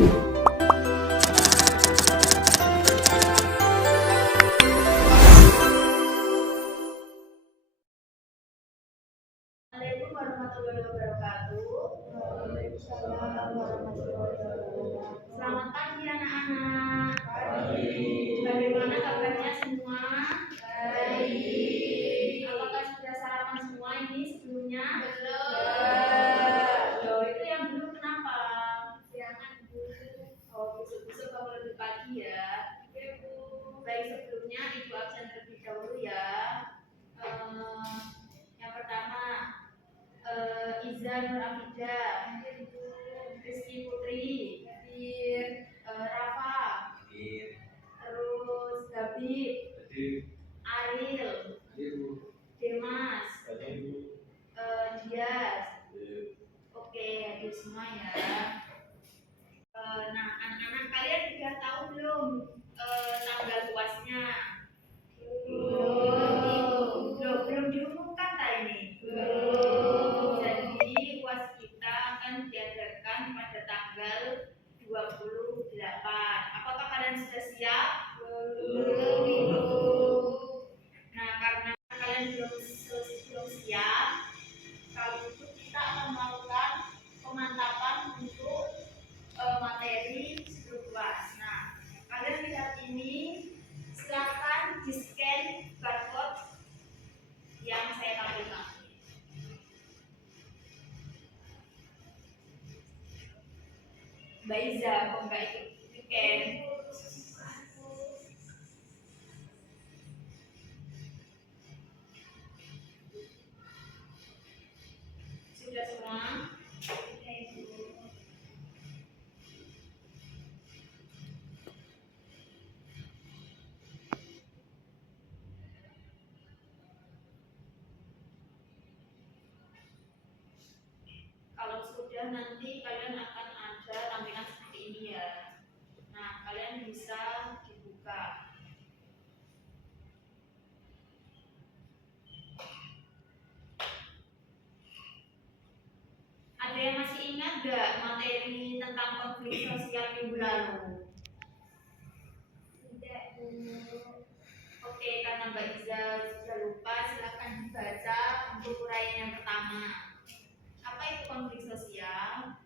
Assalamualaikum warahmatullahi wabarakatuh. Waalaikumsalam warahmatullahi wabarakatuh. Selamat pagi anak-anak. Pagi. Bagaimana kabarnya semua? Baik. Apakah sudah sarapan semua ini sebelumnya? Belum. Loh, itu yang belum kenapa? Jangan dulu. Oh, besok-besok kamu lebih pagi ya. Oke, Bu. Baik, sebelumnya Ibu absen terlebih dahulu ya. Yang pertama, Iza Nur Afida, Rizky Putri, Rafa, terus Habib, Ariel, Demas, Dias. Oke, hadir semua ya. Nah, anak-anak kalian sudah tahu belum tanggal UASnya? Belum diumumkan tak ini? Jadi UAS kita akan diadakan pada tanggal 28. Apakah kalian sudah siap? Nah, karena kalian belum siap, kalau itu kita akan melakukan pemantapan untuk materi sebelum UAS. Nah, kalian lihat ini, silakan di-scan barcode yang saya tampilkan. Mbak Iza, kok nggak ikut weekend? Sudah semua? Kalau sudah, nanti kalian akan ada tampilan seperti ini ya. Nah, kalian bisa dibuka. Ada yang masih ingat gak materi tentang konflik sosial minggu lalu? Tidak, Bu. Oke, karena Mbak Iza sudah lupa, silahkan dibaca untuk uraian yang pertama. Apa itu konflik sosial?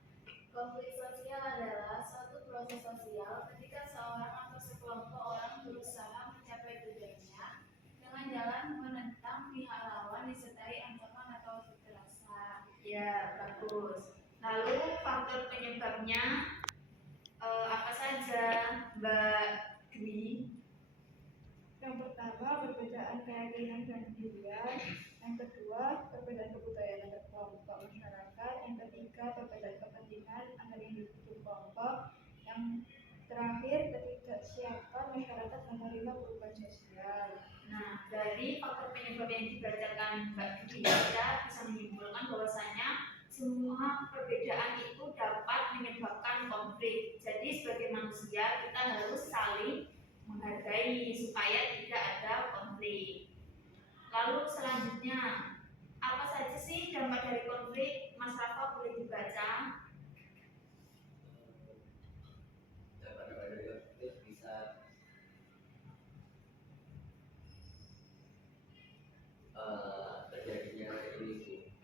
Konflik sosial adalah suatu proses sosial ketika seorang atau sekelompok orang berusaha mencapai tujuannya dengan jalan menentang pihak lawan disertai ancaman atau kekerasan. Ya, bagus. Lalu faktor penyebabnya apa saja, Mbak Dwi? Yang pertama, perbedaan keyakinan dan pendirian. Yang kedua, perbedaan kebudayaan antar kelompok masyarakat. Yang ketiga, perbedaan kepentingan antar individu kelompok. Yang terakhir, ketidaksiapan masyarakat menerima perubahan sosial. Nah, dari faktor penyebab yang dibacakan Mbak Dwi, kita bisa menyimpulkan bahwasanya semua perbedaan itu dapat menyebabkan konflik. Jadi sebagai manusia kita harus saling menghargai supaya tidak ada konflik. Lalu selanjutnya, apa saja sih dampak dari konflik? Mas Rafa boleh dibaca. Dampak dari konflik bisa terjadinya ini,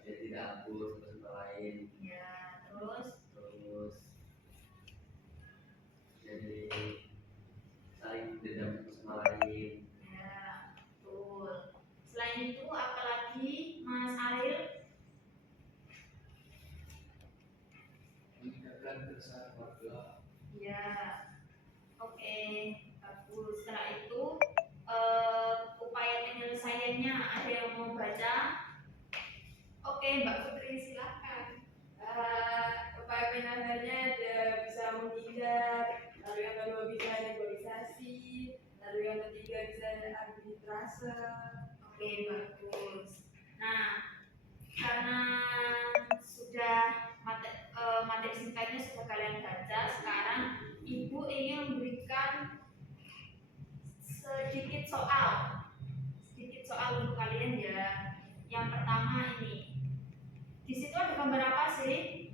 dia tidak akur satu sama lain. Ya, terus Jadi saling dendam satu sama lain. ya, betul. Selain itu apalagi Mas Ariel? Meningkatkan keresahan warga. Ya, oke, bagus. Setelah itu upaya penyelesaiannya ada yang mau baca? Oke, Mbak Putri silakan. Upaya penyelesaiannya ada bisa menghindar, lalu yang kedua bisa negosiasi, lalu yang ketiga bisa arbitrase. Oke, bagus. Nah, karena sudah materi singkatnya sudah kalian baca, sekarang Ibu ingin memberikan sedikit soal untuk kalian ya. Yang pertama ini, di situ ada gambar apa sih?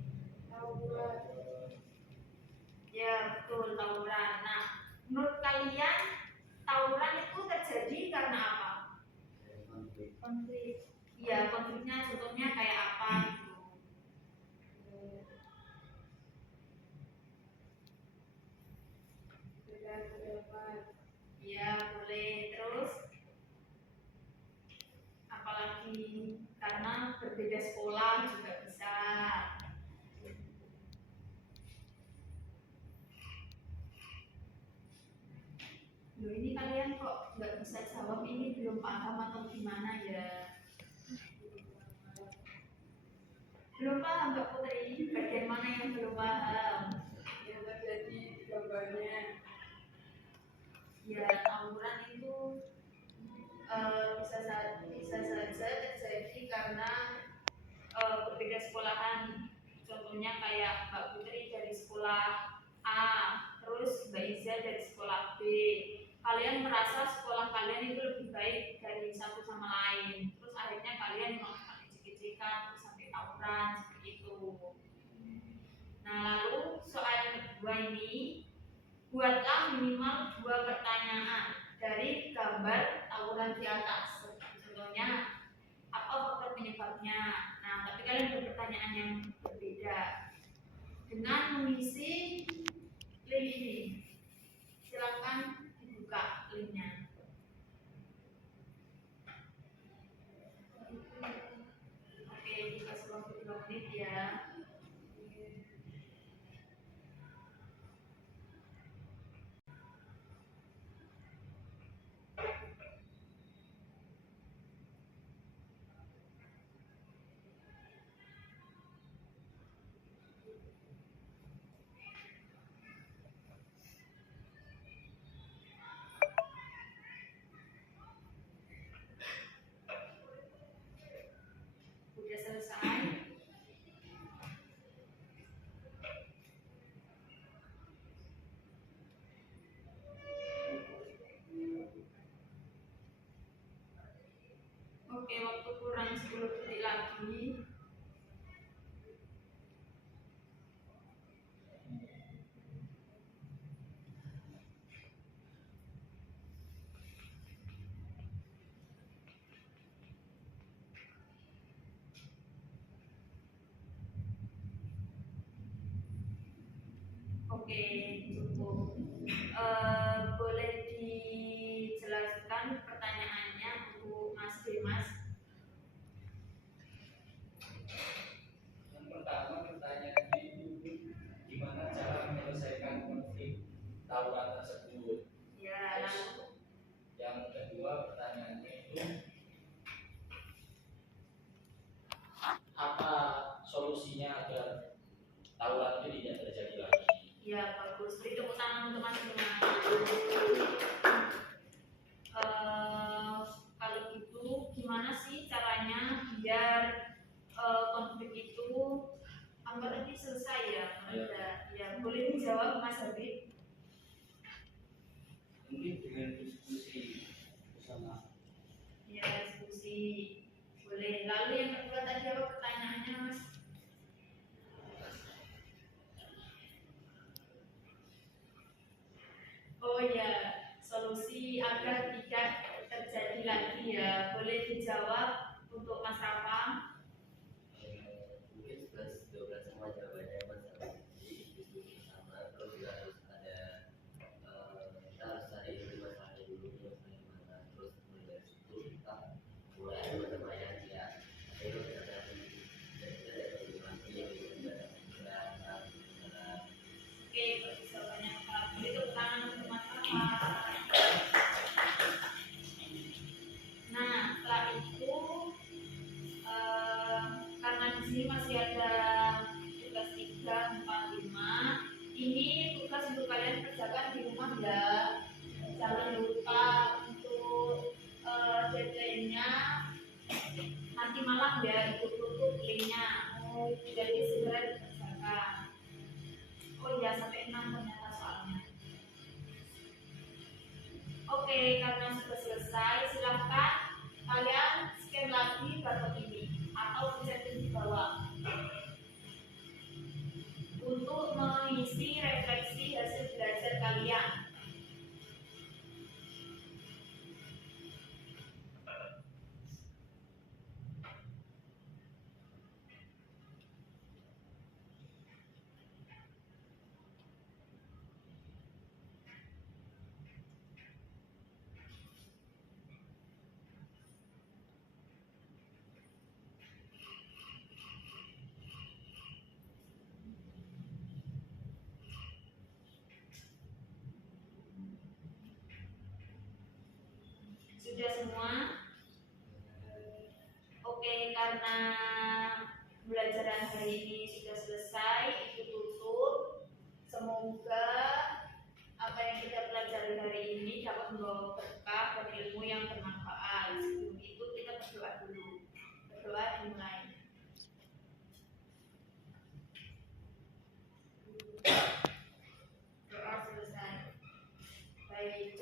betul, tawuran. Nah, menurut kalian tawuran itu terjadi karena apa? Konflik. Iya, konfliknya contohnya kayak apa gitu. Beda pendapat. Iya, boleh. Terus apalagi karena berbeda sekolah juga bisa. Loh, ini kalian kok nggak bisa jawab, ini belum paham atau gimana ya? Belum paham Mbak Putri, bagian mana yang belum paham? Yang terjadi gambarnya. Ya, tawuran itu bisa saja terjadi karena berbeda sekolahan. Contohnya kayak Mbak Putri dari sekolah A, terus Mbak Iza dari sekolah B. Kalian merasa sekolah kalian itu lebih baik dari satu sama lain. Terus akhirnya kalian melakukan ejek-ejekan terus sampai tawuran seperti itu. Nah, lalu soal yang kedua ini, buatlah minimal 2 pertanyaan dari gambar tawuran di atas. Contohnya, apa faktor penyebabnya? Nah, tapi kalian berpertanyaan yang berbeda dengan mengisi link ini. Silakan dibuka linknya. Oke, dikasih waktu 2 menit ya. Udah selesai. Oke, waktu kurang 10 detik lagi. Oke, cukup. Boleh dijelaskan pertanyaannya untuk Mas Dimas? Yang pertama pertanyaan itu gimana cara menyelesaikan konflik tawuran tersebut. Ya, lalu Yang kedua pertanyaannya itu apa solusinya agar tawuran itu tidak terjadi lagi. ya bagus. Beri tepuk tangan untuk Mas Dimas. Kalau gitu, gimana sih caranya biar konflik itu hampir nanti selesai ya? Ya, boleh dijawab Mas Habib. Mungkin dengan diskusi bersama. Ya, diskusi. Boleh. Lalu yang kedua tadi apa pertanyaannya, Mas? Oh ya, solusi agar tidak terjadi lagi ya. Boleh dijawab untuk Mas Rafa. Mungkin 11-12 sama jawabannya Mas Abdi diskusi sama, terus juga harus ada kita harus cari dulu masalahnya dulu masalahnya mana, terus mulai dari situ kita mulai bermain ya. Itu ada Oke, jawabannya apa? Boleh tepuk tangan untuk Mas Rafa. Nah, setelah itu karena di sini masih ada tugas 3, 4, 5. Ini tugas untuk kalian kerjakan di rumah ya. Jangan lupa untuk deadline-nya nanti malam ya, ikut tutup linknya. Jadi segera dikerjakan. Oh iya, sampai 6 ternyata soalnya. Oke, karena sudah selesai, silahkan kalian scan lagi barcode ini atau pencet di bawah untuk mengisi refleksi hasil belajar Sudah semua? Oke, karena pembelajaran hari ini sudah selesai, itu tutup. Semoga apa yang kita pelajari hari ini dapat membawa berkah dan ilmu yang bermanfaat. Sebelum itu kita berdoa dulu. Berdoa dimulai. Doa selesai. Baik,